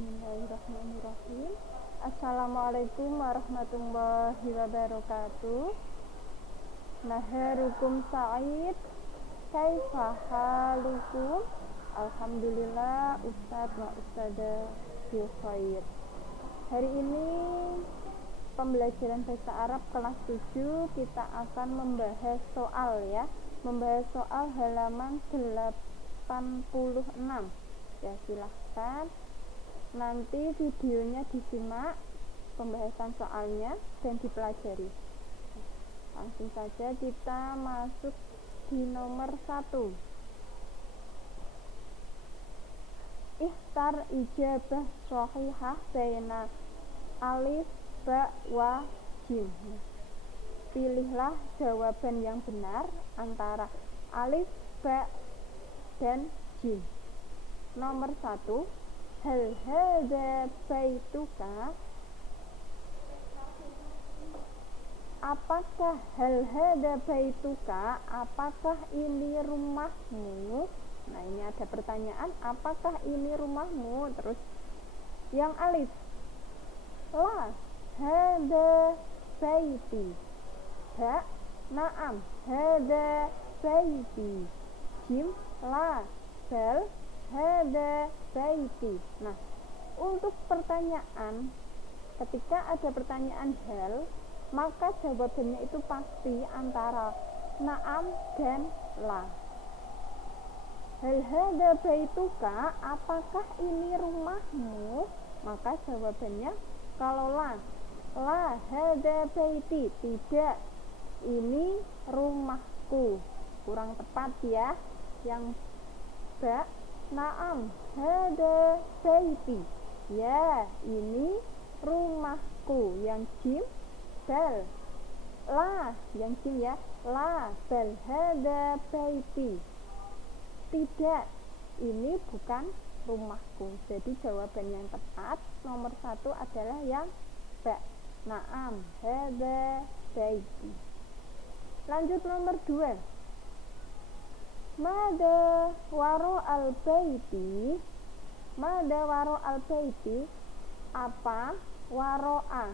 Bismillahirrahmanirrahim. Assalamualaikum warahmatullahi wabarakatuh. Naharukum sa'id. Kaifa halukum? Alhamdulillah, Ustadz wa Ustadzah fi khair. Hari ini pembelajaran bahasa Arab kelas 7 kita akan membahas soal halaman 86. Ya, silahkan nanti videonya disimak, pembahasan soalnya dan dipelajari. Langsung saja kita masuk di nomor 1. Ikhtar ijabah shahihah baina alif, ba, wa, jim. Pilihlah jawaban yang benar antara alif, ba, dan jim. Nomor 1. Hal hadza baituka? Apakah hal hadza baituka? Apakah ini rumahmu? Nah, ini ada pertanyaan, apakah ini rumahmu? Terus yang alif, la hadza baiti. Ba, na'am hadza baiti. Jim, la bal hadza baiti. Nah, untuk pertanyaan, ketika ada pertanyaan hal, maka jawabannya itu pasti antara na'am dan la. Hal hadza baituka? Apakah ini rumahmu? Maka jawabannya kalau la hadza baiti, tidak, ini rumahku. Kurang tepat ya. Yang ba, na'am hadza baiti, ya, ini rumahku. Yang jim, bal, la, yang jim ya, la bal hadza baiti, tidak, ini bukan rumahku. Jadi jawaban yang tepat nomor 1 adalah yang ba, na'am hadza baiti. Lanjut nomor 2. Mada waro al-baiti? Mada waro al-baiti? Apa waro'a?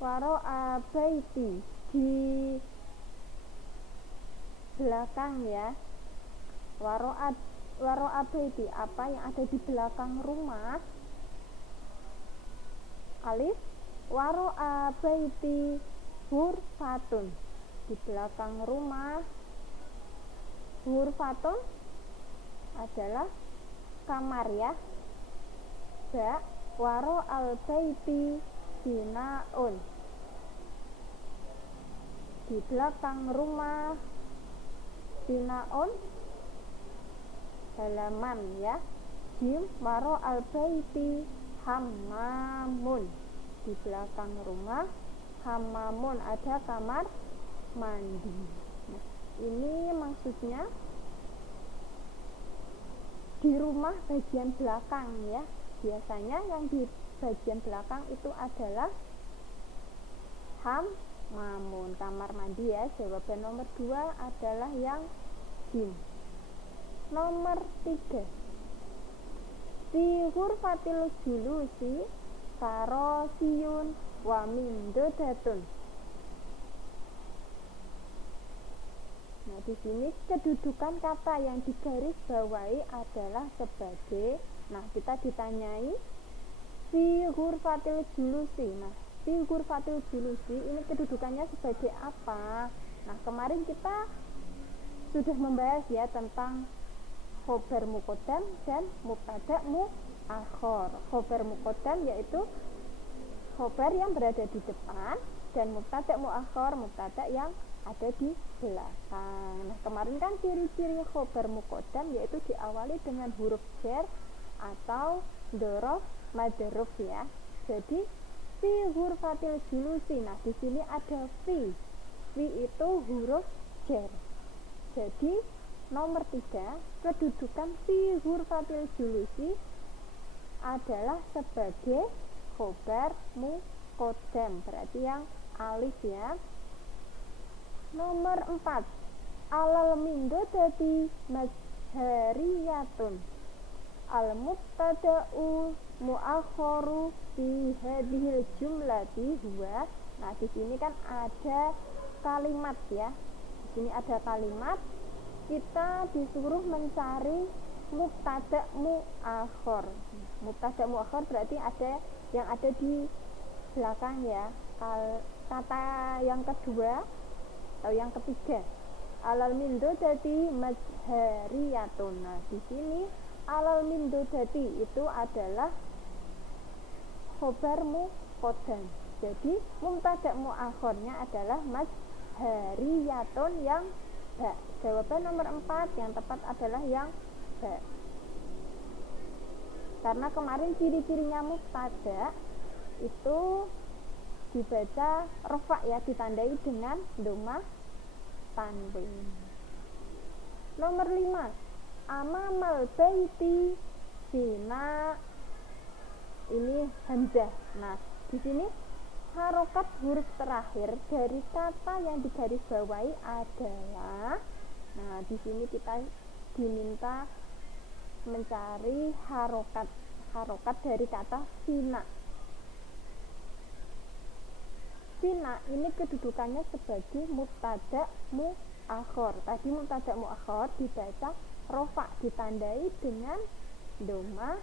Waro'a baiti, di belakang ya. Waro'a baiti, apa yang ada di belakang rumah? Alif, waro'a baiti hurfatun, di belakang rumah hurfatun adalah kamar ya. Ba, waro al baiti binaun, di belakang rumah binaun halaman ya. Jim, waro al baiti hammamun, di belakang rumah hamamun, ada kamar mandi. Nah, ini maksudnya di rumah bagian belakang ya. Biasanya yang di bagian belakang itu adalah hamamun, kamar mandi ya. Jawaban nomor 2 adalah yang jim. Nomor 3. Fi ghurfatil julusi karosiyun wa mindodatun. Nah, di sini kedudukan kata yang digaris bawahi adalah sebagai, nah, kita ditanyai fi ghurfatil julusi. Nah, fi ghurfatil julusi ini kedudukannya sebagai apa? Nah, kemarin kita sudah membahas ya tentang khobar muqaddam dan mubtada muakhar. Khobar muqaddam yaitu khobar yang berada di depan, dan mubtada muakhar, mubtada yang ada di belakang. Nah, kemarin kan ciri-ciri khobar muqaddam yaitu diawali dengan huruf jar atau dzaraf madzruf ya. Jadi fi ghurfatil julusi. Nah, di sini ada fi. Fi itu huruf jar. Jadi nomor 3, kedudukan fi ghurfatil julusi adalah sebagai khobar muqaddam, berarti yang alif ya. Nomor 4, alal mindodati mazhariyatun. Al-mubtada'u mu'akharu fi hadhil jumlati huwa. Nah, di sini kan ada kalimat ya. Di sini ada kalimat, kita disuruh mencari mubtada' mu'akhar. Mubtada' mu'akhar berarti ada yang ada di belakang ya. Kata yang kedua atau yang ketiga. Alal mindodati mazhariyatun. Nah, di sini alal mindodati itu adalah khobar muqaddam. Jadi mubtada' mu'akhirnya adalah mazhariyatun yang ba. Jawaban nomor 4 yang tepat adalah yang ba. Karena kemarin ciri-cirinya mubtada itu dibaca rafa ya, ditandai dengan dhammah tanwin. Nomor 5, amamal baiti bina, ini hamzah. Nah, di sini harokat huruf terakhir dari kata yang digarisbawahi adalah, nah di sini kita diminta mencari harokat dari kata sina. Sina ini kedudukannya sebagai mubtada' mu'akhir. Tadi mubtada' mu'akhir dibaca rafa, ditandai dengan dhammah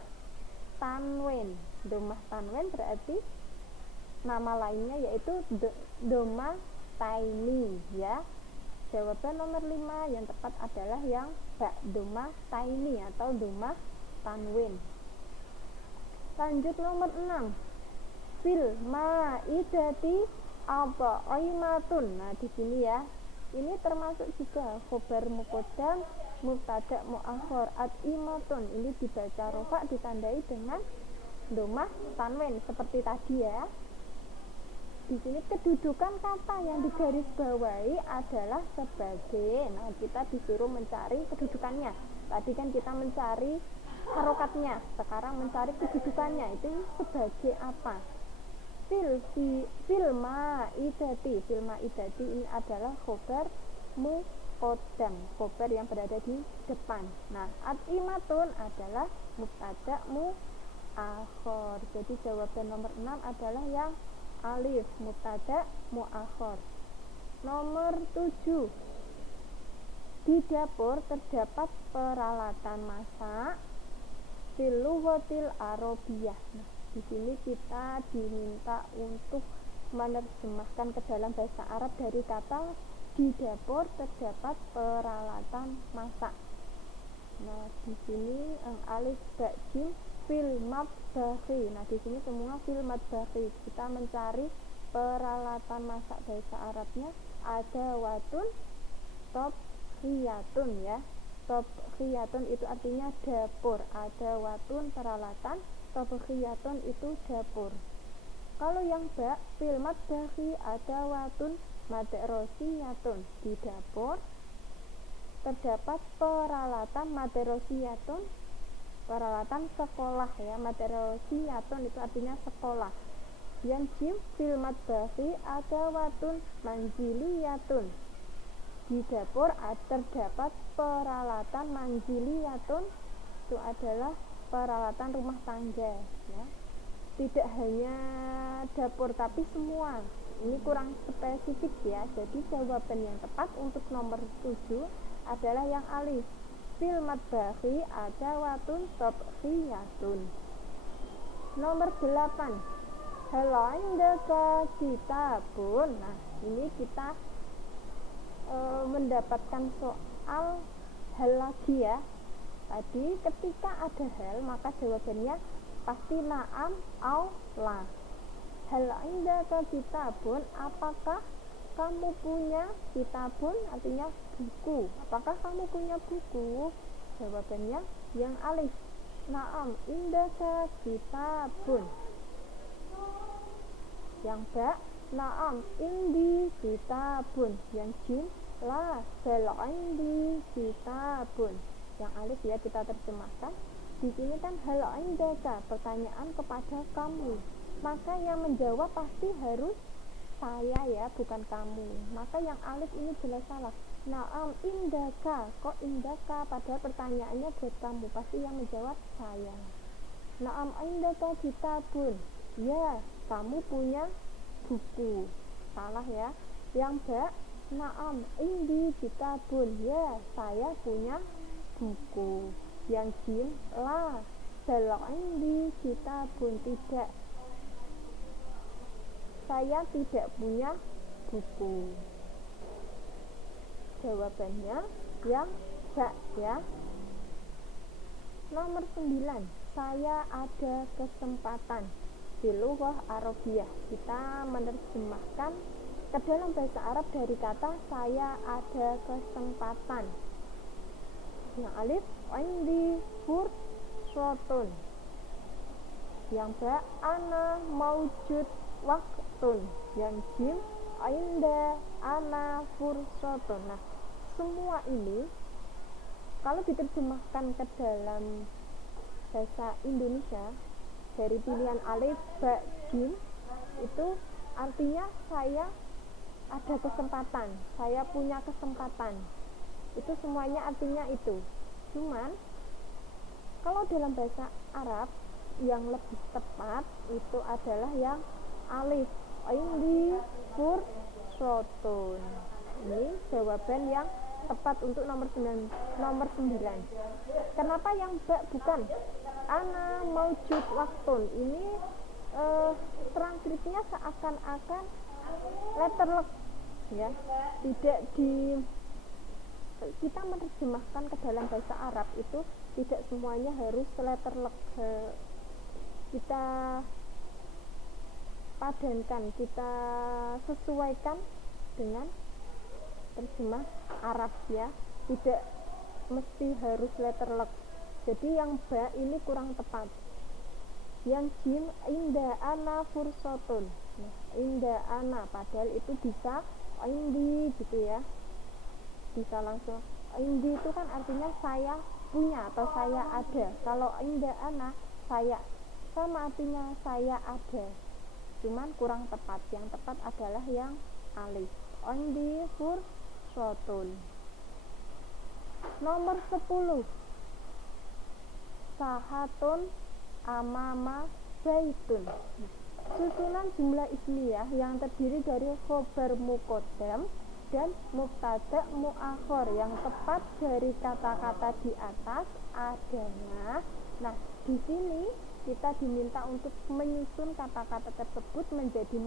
tanwin. Dhammah tanwin berarti nama lainnya yaitu dhammah taini ya. Jawaban nomor 5 yang tepat adalah yang ba, dhammah taini atau dhammah tanwin. Lanjut nomor 6, fil ma'idati at'imatun. Nah, di sini ya, ini termasuk juga khobar muqaddam mubtada' mu'akhir. At'imatun ini dibaca rafa, ditandai dengan dhammah tanwin seperti tadi ya. Di sini kedudukan kata yang digarisbawahi adalah sebagai, nah kita disuruh mencari kedudukannya. Tadi kan kita mencari harokatnya, sekarang mencari kedudukannya, itu sebagai apa? Fil ma'idati ini adalah khobar muqaddam, khobar yang berada di depan. Nah, at'imatun adalah mubtada' mu'akhir. Jadi jawaban nomor 6 adalah yang alif, mubtada' mu'akhir. Nomor 7, di dapur terdapat peralatan masak fil lughatil arabiyyah. Nah, di sini kita diminta untuk menerjemahkan ke dalam bahasa Arab dari kata di dapur terdapat peralatan masak. Nah, di sini alif ba jim fil matbakhi. Nah, di sini semua fil matbakhi. Kita mencari peralatan masak bahasa Arabnya ada watun tobkhiyatun ya. Tobkhiyatun itu artinya dapur. Ada watun peralatan, tobkhiyatun itu dapur. Kalau yang ba, fil matbakhi ada watun madrasiyatun. Di dapur terdapat peralatan madrasiyatun, peralatan sekolah ya. Madrasiyatun itu artinya sekolah. Yang jim fil matbakhi ada watun manziliyatun. Di dapur terdapat peralatan manziliyatun, itu adalah peralatan rumah tangga ya. Tidak hanya dapur tapi semua. Ini kurang spesifik ya. Jadi jawaban yang tepat untuk nomor 7 adalah yang alif. Fil matbakhi ada watun tobkhiyatun. Nomor 8, hal indaka kitabun. Nah, ini kita mendapatkan soal hal lagi ya. Tadi ketika ada hal maka jawabannya pasti na'am au la. Hal indaka kitabun, apakah kamu punya kitabun artinya buku. Apakah kamu punya buku? Jawabannya yang alif. Na'am indaka kitabun. Yang ba, na'am indi kitabun. Yang jim, la bal indi kitabun. Yang alif ya kita terjemahkan. Di sini kan hal indaka, pertanyaan kepada kamu. Maka yang menjawab pasti harus saya ya, bukan kamu. Maka yang alif ini jelas salah. Naam indaka. Kok indaka? Padahal pertanyaannya buat kamu. Pasti yang menjawab saya. Naam indaka kitabun. Ya, kamu punya buku. Salah ya. Yang ba, naam indi kitabun. Ya, saya punya buku. Yang jim, la, bal indi kitabun. Tidak, saya tidak punya buku. Jawabannya yang ba ya. Nomor 9, saya ada kesempatan. Di lughah Arabiyah kita menerjemahkan ke dalam bahasa Arab dari kata saya ada kesempatan. Yang alif indi fursatun. Yang ba ana maujud waktun. Yang jim inda ana fursatun. Nah, semua ini kalau diterjemahkan ke dalam bahasa Indonesia dari pilihan alif, ba, jim itu artinya saya ada kesempatan, saya punya kesempatan. Itu semuanya artinya itu. Cuman kalau dalam bahasa Arab yang lebih tepat itu adalah yang alif indi fursatun. Ini jawaban yang tepat untuk nomor 9. Kenapa yang ba bukan ana maujud waktun? Ini transkripsinya seakan-akan letterlek ya. Tidak di kita menerjemahkan ke dalam bahasa Arab itu tidak semuanya harus letterlek. Kita padankan, kita sesuaikan dengan terjemah Arab ya, tidak mesti harus letterlek. Jadi yang ba ini kurang tepat. Yang jim inda ana fursatun. Nah, inda ana padahal itu bisa indi gitu ya. Bisa langsung indi itu kan artinya saya punya atau saya ada. Kalau inda ana saya sama artinya saya ada. Cuman kurang tepat. Yang tepat adalah yang alif. Indi fursatun. Nomor 10, sahatun amama zaitun. Susunan jumlah ismiyah yang terdiri dari khobar muqaddam dan mubtada muakhir yang tepat dari kata-kata di atas adalah. Nah, di sini kita diminta untuk menyusun kata-kata tersebut menjadi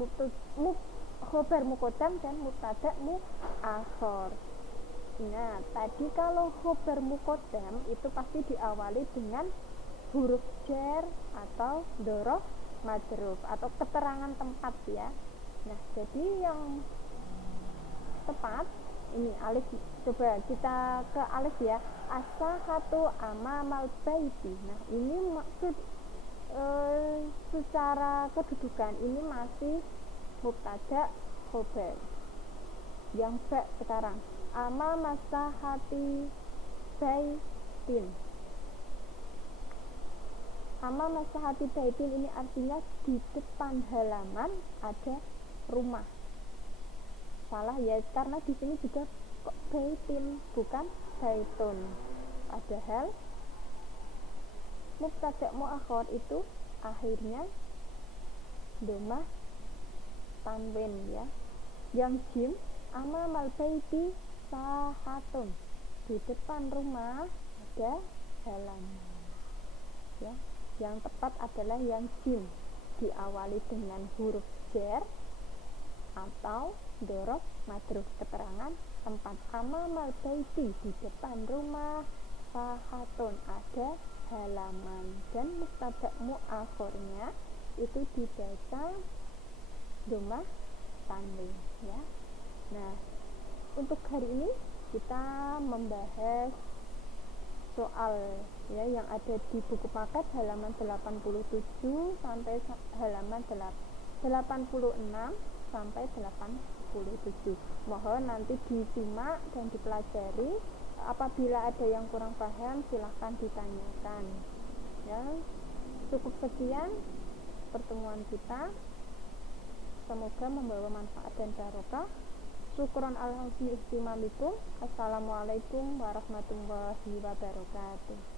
khobar muqaddam dan mubtada muakhir. Nah, tadi kalau khobar muqaddam itu pasti diawali dengan huruf jar atau dzaraf majruf atau keterangan tempat ya. Nah, jadi yang tepat ini alif. Coba kita ke alif ya. As-sahatu amamal baiti. Nah, ini maksud secara kedudukan ini masih mubtada khobar. Yang ba sekarang ama masahati baitin. Ama masahati baitin ini artinya di depan halaman ada rumah. Salah ya, karena di sini juga kok baitin bukan baitun. Padahal mubtada muakhir itu akhirnya domah tanwin ya. Yang jim amamal baiti sahatun, di depan rumah ada halaman ya. Yang tepat adalah yang jim diawali dengan huruf jar atau dzaraf majruf keterangan tempat. Amamal baiti, di depan rumah, sahatun ada halaman, dan mubtada muakhirnya itu dibaca domah tanwin ya. Nah, untuk hari ini kita membahas soal ya yang ada di buku paket halaman 87 sampai halaman 86 sampai 87. Mohon nanti disimak dan dipelajari. Apabila ada yang kurang paham silahkan ditanyakan ya. Cukup sekian pertemuan kita, semoga membawa manfaat dan barokah. Syukron ala husni istimamikum. Assalamualaikum warahmatullahi wabarakatuh.